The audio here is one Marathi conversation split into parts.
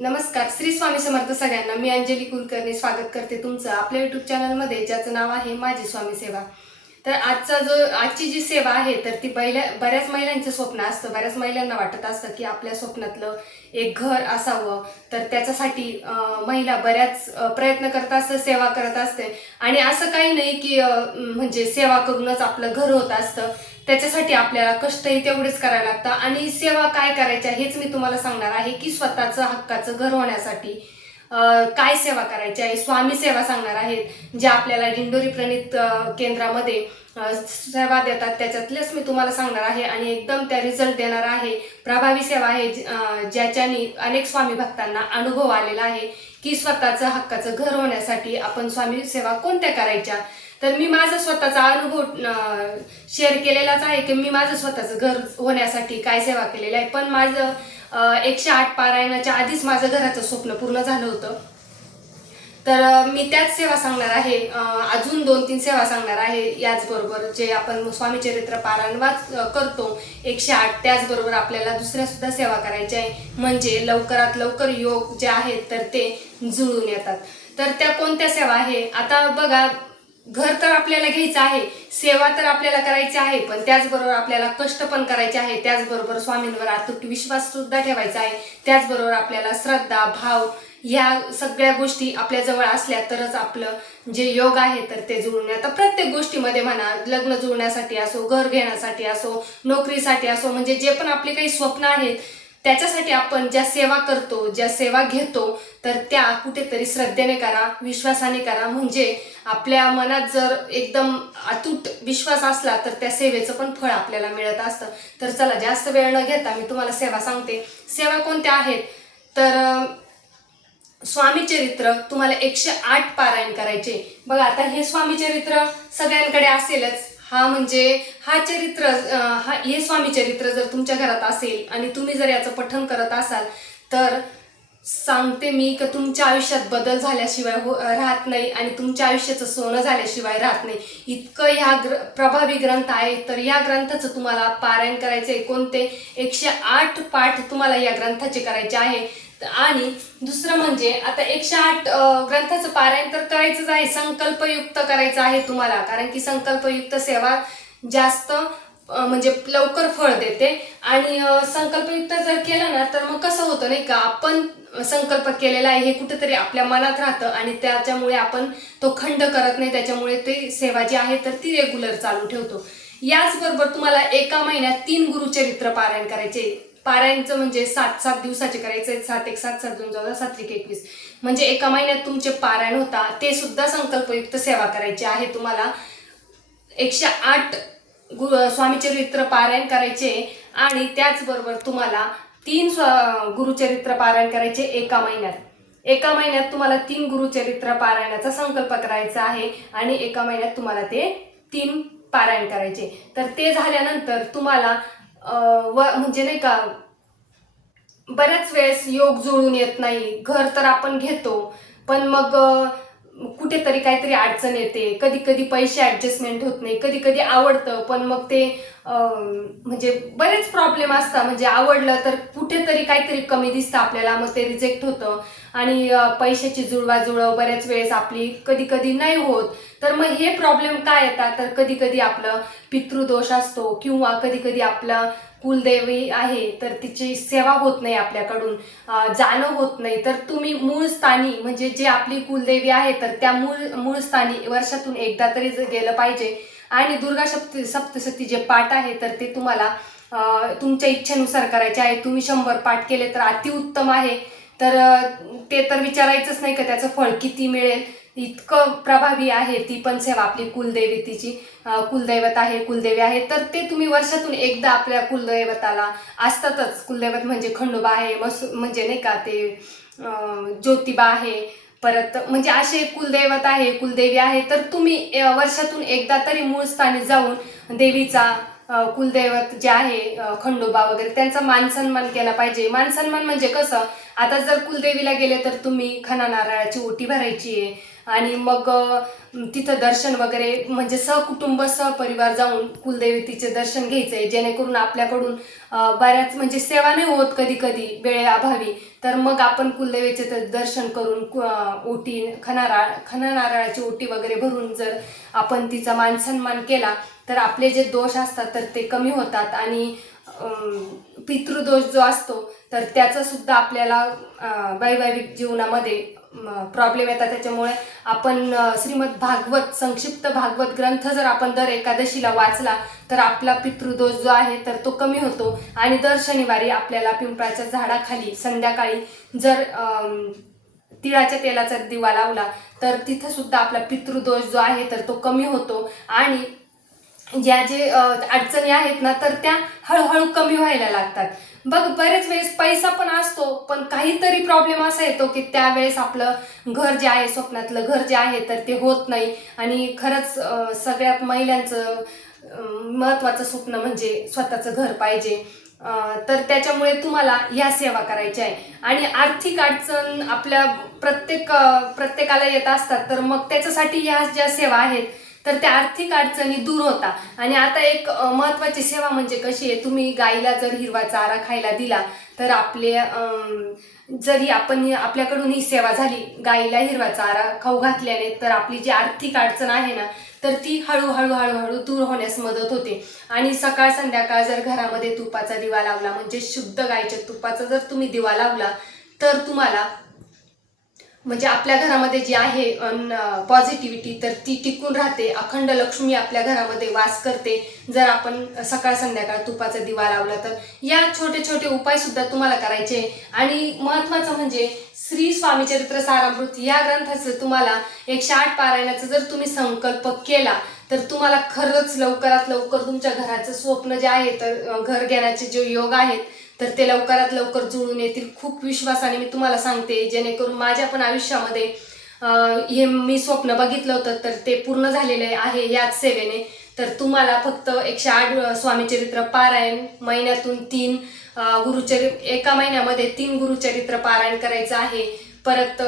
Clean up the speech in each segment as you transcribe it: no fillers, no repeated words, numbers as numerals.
नमस्कार. श्री स्वामी समर्थ सगळ्यांना. मी अंजली कुलकर्णी स्वागत करते तुमचं आपल्या यूट्यूब चॅनलमध्ये, ज्याचं नाव आहे माझी स्वामी सेवा. तर आजची जी सेवा आहे तर ती बऱ्याच महिलांचं स्वप्न असतं. बऱ्याच महिलांना वाटत असतं की आपल्या स्वप्नातलं एक घर असावं. तर त्याच्यासाठी महिला बऱ्याच प्रयत्न करत असतात, सेवा करत असते. आणि असं काही नाही की म्हणजे सेवा करूनच आपलं घर होत असतं. त्याच्यासाठी आपल्याला कष्टही तेवढेच करायला लागतं. आणि सेवा काय करायच्या हेच मी तुम्हाला सांगणार आहे की स्वतःचं हक्काचं घर होण्यासाठी काय सेवा करायची आहे. स्वामी सेवा सांगणार आहेत, ज्या आपल्याला दिंडोरी प्रणित केंद्रामध्ये सेवा देतात. त्याच्यातलेच मी तुम्हाला सांगणार आहे आणि एकदम त्या रिझल्ट देणार आहे. प्रभावी सेवा आहे, ज्याच्याने अनेक स्वामी भक्तांना अनुभव आलेला आहे की स्वतःचं हक्काचं घर होण्यासाठी आपण स्वामी सेवा कोणत्या करायच्या. तर मी माझा स्वतःचा अनुभव शेअर केलेलाच आहे की मी माझं स्वतःचं घर होण्यासाठी काय सेवा केलेली आहे. पण माझं 108 पारायणाच्या आधीच माझं घराचं स्वप्न पूर्ण झालं होतं. तर मी त्याच सेवा सांगणार आहे. अजून 2-3 सेवा सांगणार आहे याचबरोबर, जे आपण स्वामी चरित्र पारायण करतो 108, त्याचबरोबर आपल्याला दुसऱ्या सुद्धा सेवा करायच्या आहे. म्हणजे लवकरात लवकर योग जे आहेत तर ते जुळून येतात. तर त्या कोणत्या सेवा आहे आता बघा. घर तर आपल्याला घ्यायचं आहे, सेवा तर आपल्याला करायची आहे, पण त्याचबरोबर आपल्याला कष्ट पण करायचे आहे. त्याचबरोबर स्वामींवर अतूट विश्वास सुद्धा ठेवायचा आहे. त्याचबरोबर आपल्याला श्रद्धा, भाव ह्या सगळ्या गोष्टी आपल्याजवळ असल्या तरच आपलं जे योग आहे तर ते जुळून येतं. प्रत्येक गोष्टीमध्ये म्हणा, लग्न जुळण्यासाठी असो, घर घेण्यासाठी असो, नोकरीसाठी असो, म्हणजे जे पण आपले काही स्वप्न आहेत त्याच्यासाठी आपण ज्या सेवा करतो, ज्या सेवा घेतो, तर त्या कुठेतरी श्रद्धेने करा, विश्वासाने करा. म्हणजे आपल्या मनात जर एकदम अतूट विश्वास असला तर त्या सेवेचं पण फळ आपल्याला मिळत असतं. तर चला, जास्त वेळ न घेता मी तुम्हाला सेवा सांगते. सेवा कोणत्या आहेत तर स्वामी चरित्र तुम्हाला 108 पारायण करायचे. बघा, आता हे स्वामी चरित्र सगळ्यांकडे असेलच. हे स्वामी चरित्र जर तुमच्या घरात असेल आणि तुम्ही जर याचं पठण करत असाल तर सांगते मी की तुमच्या आयुष्यात बदल झाल्याशिवाय राहत नाही आणि तुमच्या आयुष्याचं सोनं झाल्याशिवाय राहत नाही. इतकं प्रभावी ग्रंथ आहे. तर या ग्रंथाचं तुम्हाला पारायण करायचं आहे. कोणते 108 पाठ तुम्हाला या ग्रंथाचे करायचे आहे. आणि दुसरं म्हणजे आता 108 ग्रंथाचं पारायण तर करायचंच आहे, संकल्पयुक्त करायचं आहे तुम्हाला. कारण की संकल्पयुक्त सेवा जास्त म्हणजे लवकर फळ देते. आणि संकल्पयुक्त जर केलं ना तर मग कसं होतं नाही का, आपण संकल्प केलेला आहे हे कुठेतरी आपल्या मनात राहतं आणि त्याच्यामुळे आपण तो खंड करत नाही. त्याच्यामुळे ते सेवा जी आहे तर ती रेग्युलर चालू ठेवतो. याचबरोबर तुम्हाला एका महिन्यात 3 गुरुचरित्र पारायण करायचे. पारायणचं म्हणजे 7-7 दिवसाचे करायचे. 7-1-7, 7-2-14, 7-1-21, म्हणजे एका महिन्यात तुमचे पारायण होता. ते सुद्धा संकल्पयुक्त सेवा करायची आहे तुम्हाला. 108 स्वामी चरित्र पारायण करायचे आणि त्याचबरोबर तुम्हाला 3 गुरुचरित्र पारायण करायचे एका महिन्यात. एका महिन्यात तुम्हाला 3 गुरुचरित्र पारायणाचा संकल्प करायचा आहे आणि एका महिन्यात तुम्हाला ते 3 पारायण करायचे. तर ते झाल्यानंतर तुम्हाला म्हणजे नाही का, बऱ्याच वेळेस योग जुळून येत नाही. घर तर आपण घेतो, पण मग कुठेतरी काहीतरी अडचण येते. कधी कधी पैसे ॲडजस्टमेंट होत नाही, कधी कधी आवडतं पण मग ते म्हणजे बरेच प्रॉब्लेम असतात. म्हणजे आवडलं तर कुठेतरी काहीतरी कमी दिसतं आपल्याला, मग ते रिजेक्ट होतं. आणि पैशाची जुळवाजुळव बऱ्याच वेळेस आपली कधी कधी नाही होत. तर मग हे प्रॉब्लेम काय येतात तर कधी कधी आपलं पितृदोष असतो किंवा कधी कधी आपलं कुलदेवी आहे तर तिची सेवा होत नाही आपल्याकडून, जाणं होत नाही. तर तुम्ही मूळ स्थानी, म्हणजे जे आपली कुलदेवी आहे तर त्या मूळ स्थानी वर्षातून एकदा तरी गेलं पाहिजे. आणि दुर्गा सप्तशती जे पाठ आहे तर ते तुम्हाला तुमच्या इच्छेनुसार करायचे आहे. तुम्ही 100 पाठ केले तर अतिउत्तम आहे. तर ते तर विचारायचंच नाही का त्याचं फळ किती मिळेल. इतकं प्रभावी आहे ती पण सेवा आपली कुलदेवतेची. कुलदैवत आहे, कुलदेवी आहे, तर ते तुम्ही वर्षातून एकदा आपल्या कुलदैवताला असतातच. कुलदैवत म्हणजे खंडोबा आहे, म्हणजे नाही का ते ज्योतिबा आहे, परत म्हणजे असे कुलदैवत आहे, कुलदेवी आहे. तर तुम्ही वर्षातून एकदा तरी मूळ स्थानी जाऊन देवीचा कुलदैवत जे आहे खंडोबा वगैरे त्यांचा मानसन्मान केला पाहिजे. मानसन्मान म्हणजे कसं, आता जर कुलदेवीला गेले तर तुम्ही खणा नारळाची ओटी भरायची आहे. आणि मग तिथं दर्शन वगैरे म्हणजे सहकुटुंब सहपरिवार जाऊन कुलदेवतेचे दर्शन घ्यायचंय, जेणेकरून आपल्याकडून बऱ्याच म्हणजे सेवा नाही होत कधी कधी वेळेअभावी, तर मग आपण कुलदेवीचे दर्शन करून ओटी खणा नारळाची ओटी वगैरे भरून जर आपण तिचा मान सन्मान केला तर आपले जे दोष असतात तर ते कमी होतात, आणि पितृदोष जो असतो तर त्याचा सुद्धा आपल्याला वैवाहिक जीवनामध्ये प्रॉब्लेम येतात. त्याच्यामुळे आपण श्रीमद भागवत संक्षिप्त भागवत ग्रंथ जर आपण दर एकादशीला वाचला तर आपला पितृदोष जो आहे तर तो कमी होतो. आणि दर शनिवारी आपल्याला पिंपळाच्या झाडाखाली संध्याकाळी जर तिळाच्या तेलाचा दिवा लावला तर तिथं सुद्धा आपला पितृदोष जो आहे तर तो कमी होतो, आणि ज्या जे अडचणी आहेत ना तर त्या हळूहळू कमी व्हायला लागतात. बघ, बरेच वेळेस पैसा पण असतो पण काहीतरी प्रॉब्लेम असा येतो की त्यावेळेस आपलं घर जे आहे, स्वप्नातलं घर जे आहे तर ते होत नाही. आणि खरंच सगळ्यात महिलांचं महत्त्वाचं स्वप्न म्हणजे स्वतःचं घर पाहिजे. तर त्याच्यामुळे तुम्हाला या सेवा करायच्या आहे. आणि आर्थिक अडचण आपल्या प्रत्येकाला येत असतात, तर मग त्याच्यासाठी ह्या ज्या सेवा आहेत तर त्या आर्थिक अडचणी दूर होता. आणि आता एक महत्त्वाची सेवा म्हणजे कशी आहे, तुम्ही गाईला जर हिरवा चारा खायला दिला तर जरी आपल्याकडून ही सेवा झाली, गाईला हिरवा चारा खाऊ घातल्याने, तर आपली जी आर्थिक अडचण आहे ना तर ती हळूहळू दूर होण्यास मदत होते. आणि सकाळ संध्याकाळ जर घरामध्ये तुपाचा दिवा लावला, म्हणजे शुद्ध गाईच्या तुपाचा जर तुम्ही दिवा लावला तर तुम्हाला म्हणजे आपल्या घरामध्ये जी आहे पॉझिटिव्हिटी तर ती टिकून राहते. अखंड लक्ष्मी आपल्या घरामध्ये वास करते जर आपण सकाळ संध्याकाळ तुपाचा दिवा लावला तर. या छोटे छोटे उपाय सुद्धा तुम्हाला करायचे. आणि महत्त्वाचं म्हणजे श्री स्वामी चरित्र सारामृत या ग्रंथाचं तुम्हाला 108 पारायणाचा जर तुम्ही संकल्प केला तर तुम्हाला खरंच लवकरात लवकर तुमच्या घराचं स्वप्न जे आहे तर घर घेण्याचे जे योग आहेत तर ते लवकरात लवकर जुळून येतील. खूप विश्वासाने मी तुम्हाला सांगते, जेणेकरून माझ्या पण आयुष्यामध्ये हे मी स्वप्न बघितलं होतं तर ते पूर्ण झालेले आहे याच सेवेने. तर तुम्हाला फक्त 108 स्वामीचरित्र पारायण, महिन्यातून 3 एका महिन्यामध्ये 3 गुरुचरित्र पारायण करायचं आहे. परत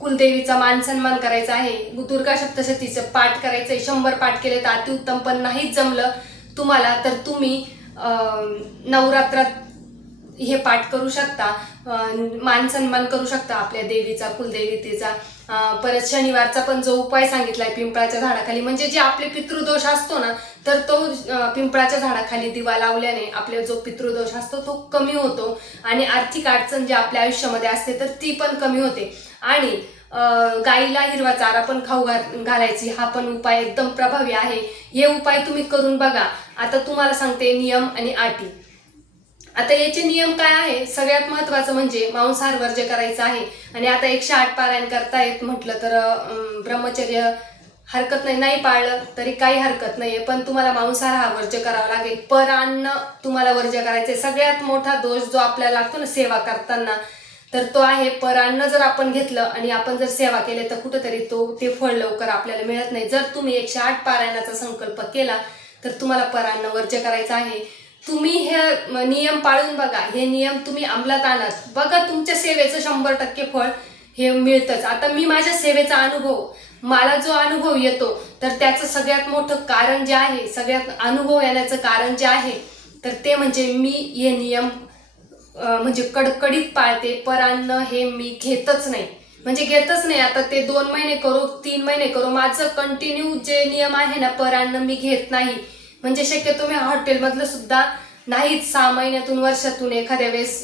कुलदेवीचा मान सन्मान करायचा आहे. दुर्गा सप्तशतीचं पाठ करायचं आहे. 100 पाठ केले तर अतिउत्तम, पण नाहीच जमलं तुम्हाला तर तुम्ही नवरात्रात हे पाठ करू शकता, मान सन्मान करू शकता आपल्या देवीचा, कुलदेवतेचा. परत शनिवारचा पण जो उपाय सांगितलाय पिंपळाच्या झाडाखाली, म्हणजे जे आपले पितृदोष असतो ना तर तो पिंपळाच्या झाडाखाली दिवा लावल्याने आपला जो पितृदोष असतो तो कमी होतो. आणि आर्थिक अडचण जी आपल्या आयुष्यामध्ये असते तर ती पण कमी होते. आणि गाईला हिरवा चारा पण खाऊ घालायची हा पण उपाय एकदम प्रभावी आहे. हे उपाय तुम्ही करून बघा. आता तुम्हाला सांगते नियम आणि अटी. आता याचे नियम काय आहे, सगळ्यात महत्त्वाचं म्हणजे मांसाहार वर्ज्य करायचं आहे. आणि आता 108 पारायण करतायत म्हटलं तर ब्रह्मचर्य हरकत नाही पाळलं तरी काही हरकत नाहीये, पण तुम्हाला मांसाहार हा वर्ज्य करावा लागेल. परान्न तुम्हाला वर्ज्य करायचे. सगळ्यात मोठा दोष जो आपल्याला लागतो ना सेवा करताना तर तो आहे परान्न. जर आपण घेतलं आणि आपण जर सेवा केली तर कुठंतरी ते फळ लवकर आपल्याला मिळत नाही. जर तुम्ही 108 पारायणाचा संकल्प केला तर तुम्हाला परान्न वर्ज्य करायचं आहे. तुम्ही हे नियम पाळून बघा. हे नियम तुम्ही अंमलात आणत बघा, तुमच्या सेवेचं 100% फळ हे मिळतंच. आता मी माझ्या सेवेचा अनुभव, मला जो अनुभव येतो तर त्याचं सगळ्यात मोठं कारण जे आहे, सगळ्यात अनुभव येण्याचं कारण जे आहे तर ते म्हणजे मी हे नियम म्हणजे कडकडीत पाळते. परान्न हे मी घेतच नाही, म्हणजे घेतच नाही. आता ते 2 महिने करू 3 महिने करू, माझं कंटिन्यू जे नियम आहे ना परान्न मी घेत नाही. म्हणजे शक्यतो मी हॉटेलमधलं सुद्धा नाहीच. 6 महिन्यातून वर्षातून एखाद्या वेळेस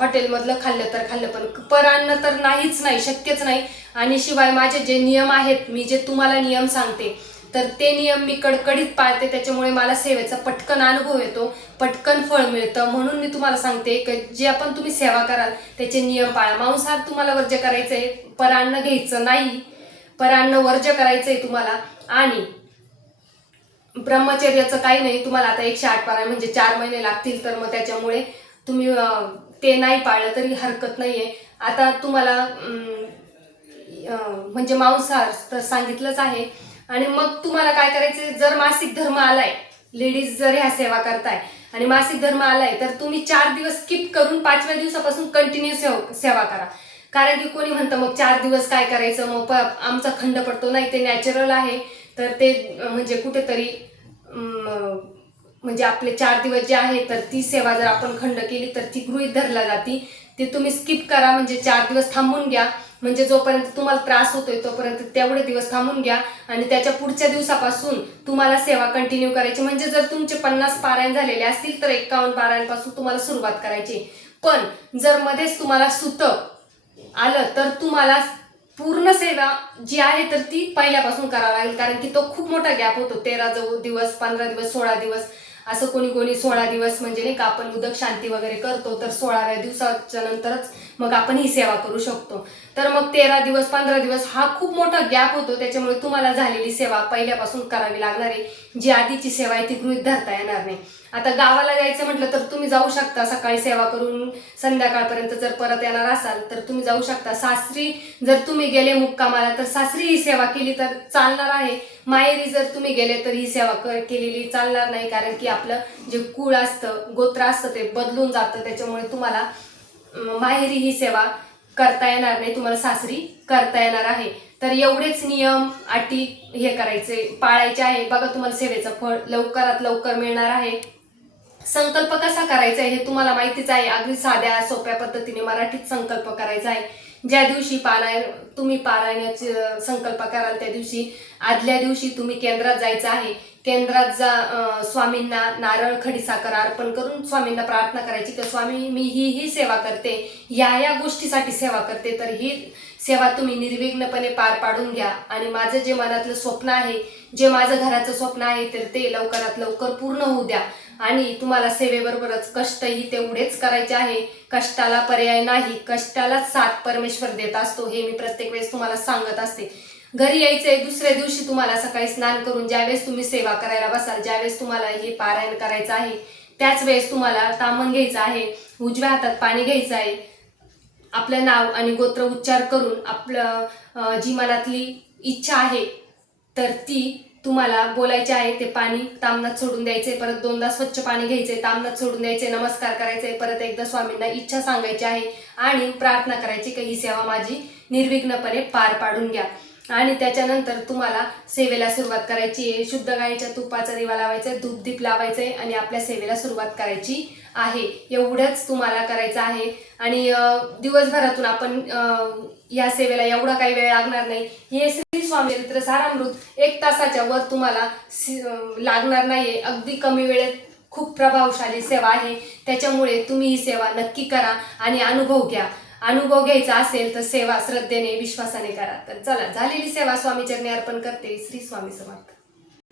हॉटेलमधलं खाल्लं तर खाल्लं, पण परान्न तर नाही, शक्यच नाही. आणि शिवाय माझे जे नियम आहेत, मी जे तुम्हाला नियम सांगते तर ते नियम मी कडकडीत पाळते. त्याच्यामुळे मला सेवेचा पटकन अनुभव येतो, पटकन फळ मिळतं. म्हणून मी तुम्हाला सांगते की जे आपण तुम्ही सेवा कराल त्याचे नियम पाळा. मांसाहार तुम्हाला वर्ज्य करायचंय, परान्न घ्यायचं नाही, परान्न वर्ज्य करायचंय तुम्हाला. आणि ब्रह्मचर्याचं काही नाही, तुम्हाला आता 108 पारायण म्हणजे 4 महिने लागतील, तर मग त्याच्यामुळे तुम्ही ते नाही पाळलं तरी हरकत नाहीये. आता तुम्हाला म्हणजे मांसाहार तर सांगितलंच आहे. आणि मग तुम्हाला काय करायचं, जर मासिक धर्म आलाय, लेडीज जर ह्या सेवा करताय आणि मासिक धर्म आलाय तर तुम्ही 4 दिवस स्किप करून 5व्या दिवसापासून कंटिन्यू सेवा करा. कारण की कोणी म्हणतं मग 4 दिवस काय करायचं, मग आमचा खंड पडतो. नाही, ते नॅचरल आहे. तर ते म्हणजे कुठेतरी म्हणजे आपले 4 दिवस जे आहे तर ती सेवा जर आपण खंड केली तर ती गृहीत धरला जाती. ते तुम्ही स्किप करा, म्हणजे 4 दिवस थांबून घ्या. म्हणजे जोपर्यंत तुम्हाला त्रास होतोय तोपर्यंत तेवढे दिवस थांबून घ्या आणि त्याच्या पुढच्या दिवसापासून तुम्हाला सेवा कंटिन्यू करायची. म्हणजे जर तुमचे 50 पारायण झालेले असतील तर 51 पारायणपासून तुम्हाला सुरुवात करायची. पण जर मध्येच तुम्हाला सुतं आलं तर तुम्हाला पूर्ण सेवा जी आहे तर ती पहिल्यापासून करावी लागेल. कारण की तो खूप मोठा गॅप होतो. 13 दिवस, 15 दिवस, 16 दिवस, असं कोणी 16 दिवस म्हणजे नाही का आपण उदक शांती वगैरे करतो तर 16व्या दिवसाच्या नंतरच मग आपण ही सेवा करू शकतो. तर मग 13 दिवस, 15 दिवस हा खूप मोठा गॅप होतो. त्याच्यामुळे तुम्हाला झालेली सेवा पहिल्यापासून करावी लागणार आहे. जी आधीची सेवा आहे ती गृहीत धरता येणार नाही. आता गावाला जायचं म्हटलं तर तुम्ही जाऊ शकता. सकाळी सेवा करून संध्याकाळपर्यंत जर परत येणार असाल तर तुम्ही जाऊ शकता. सासरी जर तुम्ही गेले मुक्कामाला तर सासरी ही सेवा केली तर चालणार आहे. माहेरी जर तुम्ही गेले तर ही सेवा केलेली चालणार नाही. कारण की आपलं जे कुळ असतं, गोत्र असतं ते बदलून जातं. त्याच्यामुळे तुम्हाला माहेरी ही सेवा करता येणार नाही, तुम्हाला सासरी करता येणार आहे. तर एवढेच नियम अटी हे करायचे, पाळायचे आहे. बघा, तुम्हाला सेवेचं फळ लवकरात लवकर मिळणार आहे. संकल्प कसा करायचा आहे हे तुम्हाला माहितीच आहे. अगदी साध्या सोप्या पद्धतीने मराठीत संकल्प करायचा आहे. ज्या दिवशी तुम्ही पारायणाचे संकल्प कराल त्या दिवशी आदल्या दिवशी तुम्ही केंद्रात जायचं आहे. केंद्रात स्वामींना नारळ खडीसाखर अर्पण करून स्वामींना प्रार्थना करायची की स्वामी, मी ही सेवा करते, या गोष्टीसाठी सेवा करते, तर ही सेवा तुम्ही निर्विघ्नपणे पार पाडून घ्या आणि माझं जे मनातलं स्वप्न आहे, जे माझं घराचं स्वप्न आहे तर ते लवकरात लवकर पूर्ण होऊ द्या. आणि तुम्हाला सेवेबरोबरच कष्टही तेवढेच करायचे आहे. कष्टाला पर्याय नाही, कष्टालाच साथ परमेश्वर देत असतो, हे मी प्रत्येक वेळेस तुम्हाला सांगत असते. घरी यायचंय दुसऱ्या दिवशी तुम्हाला सकाळी स्नान करून ज्यावेळेस तुम्ही सेवा करायला बसाल, ज्यावेळेस तुम्हाला हे पारायण करायचं आहे त्याच वेळेस तुम्हाला तामण घ्यायचं आहे, उजव्या हातात पाणी घ्यायचं आहे. आपलं नाव आणि गोत्र उच्चार करून आपलं जी मनातली इच्छा आहे तर ती तुम्हाला बोलायचे आहे. ते पाणी तामनात सोडून द्यायचे, परत 2दा स्वच्छ पाणी घ्यायचे, तामनात सोडून द्यायचे, नमस्कार करायचे, परत एकदा स्वामींना इच्छा सांगायची आहे आणि प्रार्थना करायची की ही सेवा माझी निर्विघ्नपणे पार पाडून घ्या. आणि त्याच्यानंतर तुम्हाला सेवेला सुरुवात करायची आहे. शुद्ध गाईच्या तुपाचा दिवा लावायचा आहे, धूपदीप लावायचं आहे आणि आपल्या सेवेला सुरुवात करायची आहे. एवढंच तुम्हाला करायचं आहे. आणि दिवसभरातून आपण या सेवेला एवढा काही वेळ लागणार नाही. हे श्री स्वामी चरित्र सारामृत 1 तासाच्या वर तुम्हाला लागणार नाहीये. अगदी कमी वेळेत खूप प्रभावशाली सेवा आहे. त्याच्यामुळे तुम्ही ही सेवा नक्की करा आणि अनुभव घ्या. अनुभव घ्यायचा असेल तर सेवा श्रद्धेने, विश्वासाने करा. तर चला, झालेली सेवा स्वामी चरणी अर्पण करते. श्री स्वामी समर्थ.